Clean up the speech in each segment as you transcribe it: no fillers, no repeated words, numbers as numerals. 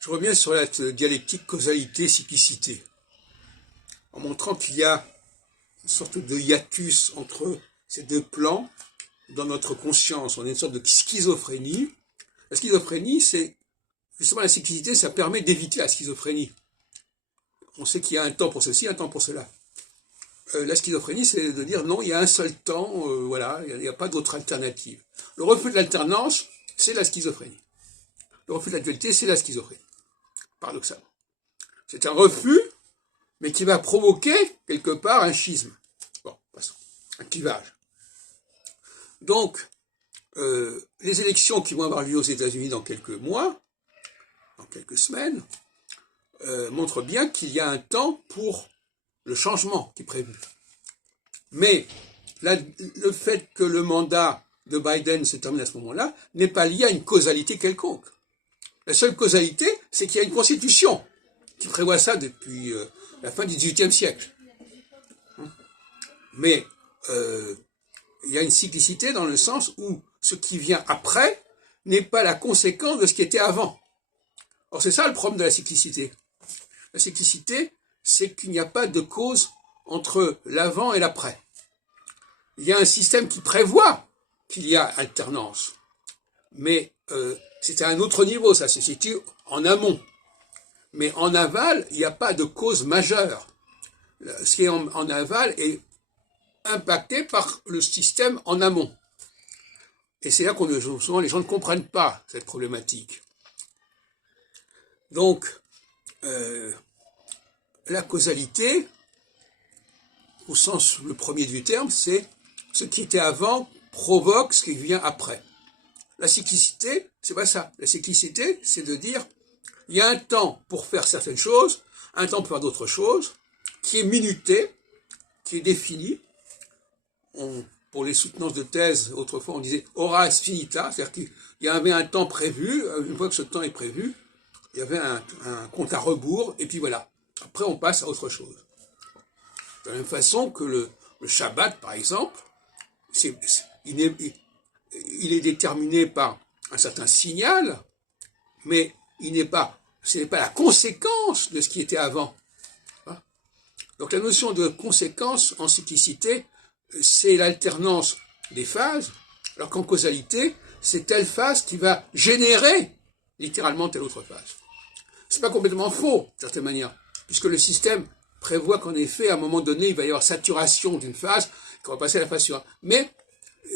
Je reviens sur la dialectique causalité-cyclicité, en montrant qu'il y a une sorte de hiatus entre ces deux plans dans notre conscience. On a une sorte de schizophrénie. La schizophrénie, c'est justement la cyclicité, ça permet d'éviter la schizophrénie. On sait qu'il y a un temps pour ceci, un temps pour cela. La schizophrénie, c'est de dire non, il y a un seul temps, voilà, il n'y a pas d'autre alternative. Le refus de l'alternance, c'est la schizophrénie. Le refus de la dualité, c'est la schizophrénie, paradoxalement. C'est un refus, mais qui va provoquer, quelque part, un schisme. Bon, passons. Un clivage. Donc, les élections qui vont avoir lieu aux États-Unis dans quelques mois, dans quelques semaines, montrent bien qu'il y a un temps pour le changement qui est prévu. Mais le fait que le mandat de Biden se termine à ce moment-là n'est pas lié à une causalité quelconque. La seule causalité, c'est qu'il y a une constitution qui prévoit ça depuis la fin du XVIIIe siècle. Mais il y a une cyclicité dans le sens où ce qui vient après n'est pas la conséquence de ce qui était avant. Or, c'est ça le problème de la cyclicité. La cyclicité, c'est qu'il n'y a pas de cause entre l'avant et l'après. Il y a un système qui prévoit qu'il y a alternance. Mais c'est à un autre niveau, ça se situe en amont. Mais en aval, il n'y a pas de cause majeure. Ce qui est en aval est impacté par le système en amont. Et c'est là qu'on souvent les gens ne comprennent pas cette problématique. Donc, la causalité, au sens le premier du terme, c'est ce qui était avant provoque ce qui vient après. La cyclicité, c'est pas ça. La cyclicité, c'est de dire, il y a un temps pour faire certaines choses, un temps pour faire d'autres choses, qui est minuté, qui est défini. Pour les soutenances de thèse, autrefois on disait horas finita, c'est-à-dire qu'il y avait un temps prévu, une fois que ce temps est prévu, il y avait un compte à rebours, et puis voilà. Après, on passe à autre chose. De la même façon que le Shabbat, par exemple, il est déterminé par un certain signal, mais ce n'est pas la conséquence de ce qui était avant. Donc la notion de conséquence en cyclicité, c'est l'alternance des phases, alors qu'en causalité, c'est telle phase qui va générer littéralement telle autre phase. C'est pas complètement faux, d'une certaine manière, puisque le système prévoit qu'en effet, à un moment donné, il va y avoir saturation d'une phase, qu'on va passer à la phase suivante. Mais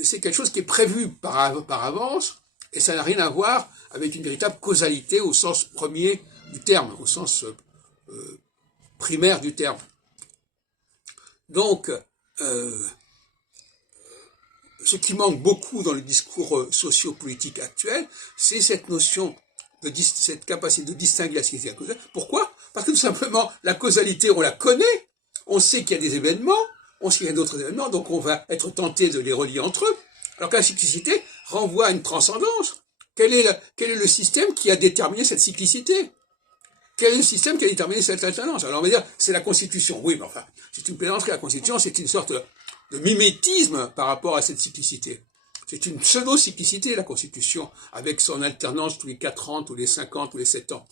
c'est quelque chose qui est prévu par avance, et ça n'a rien à voir avec une véritable causalité au sens premier du terme, au sens primaire du terme. Donc, ce qui manque beaucoup dans le discours sociopolitique actuel, c'est cette notion, cette capacité de distinguer la cyclicité et la causalité. Pourquoi? Parce que tout simplement, la causalité, on la connaît, on sait qu'il y a des événements, on sait qu'il y a d'autres événements, donc on va être tenté de les relier entre eux. Alors que la cyclicité renvoie à une transcendance. Quel est le système qui a déterminé cette cyclicité? Quel est le système qui a déterminé cette alternance? Alors on va dire, c'est la Constitution. Oui, mais enfin, c'est une plaisanterie. La Constitution, c'est une sorte de mimétisme par rapport à cette cyclicité. C'est une pseudo-cyclicité, la Constitution, avec son alternance tous les 4 ans, tous les 5 ans, tous les 7 ans.